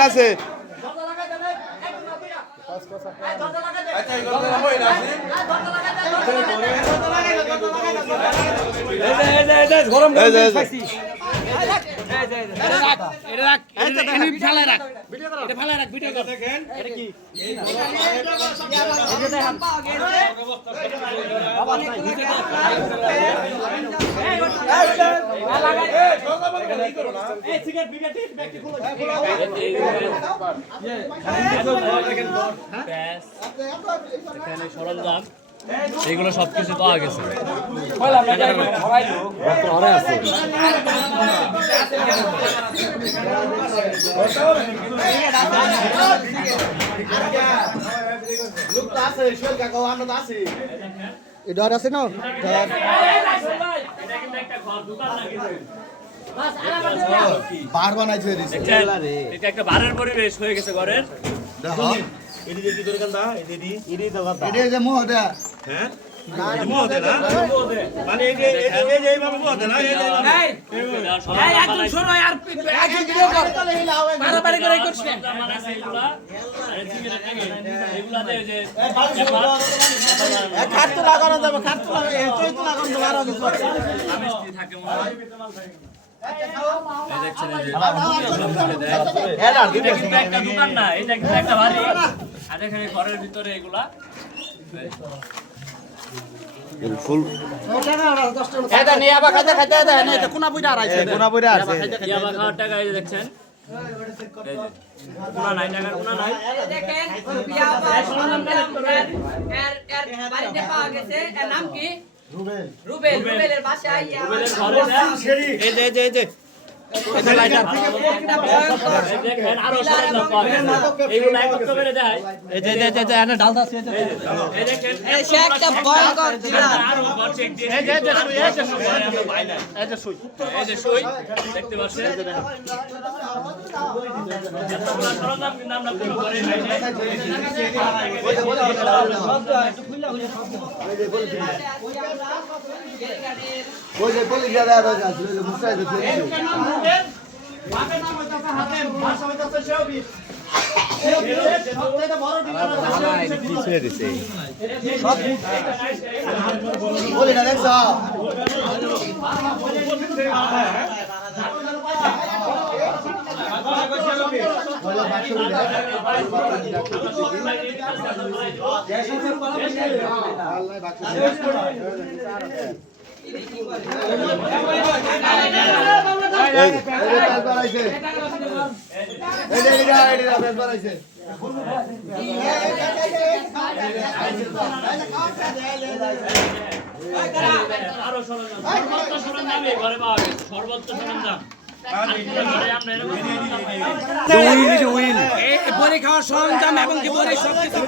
নাচে গরম সরঞ্জাম এগুলো সবকিছু পাওয়া গেছে। ডর আছে না বার বানাইছে এটা একটা বারের পরিবেশ হয়ে গেছে ঘরের। একটা দোকান না, এটা কিন্তু একটা বাড়ি। আর এখানে ঘরের ভিতরে এগুলা ফুল এটা নিয়ে আবার খাইতে খাইতে দেয় না এটা কোনা বুইরা আইছে কোনা বইরা আছে ইয়াবা খাওয়ার টাকা এই যে দেখছেন, এই যে কোনা নাই, টাকার কোনা নাই। দেখেন ইয়াবা এর বাড়িতে পাওয়া গেছে। এর নাম কি? রুবেল। রুবেলের বাসায় ইয়াবা এই যে এই যে এটা লাইটার দেখেন আরো সরঞ্জাম পাওয়া গেছে। এগুলো একত্র করে দেয়। এই যে এনে ডালটা আছে এই দেখেন এই সে একটা ভয়ঙ্কর জিনিস। আরো ঘর চেক দিয়ে এই যে সুই এই যে সই দেখতে পাচ্ছেন। এতগুলা সরঞ্জাম কিন্তু আমরা পুরো ঘরে পাই নাই। ওই যে বলি যারা আছে মুস্তাই দিতে ছেড়ে দিছে বলি না দেখছ আরো সরঞ্জাম সরঞ্জাম ঘরে পাওয়া গেছে, সর্বোচ্চ সরঞ্জাম। এই বড়ি খাওয়ার সরঞ্জাম এবং কি বড়ি সবকিছু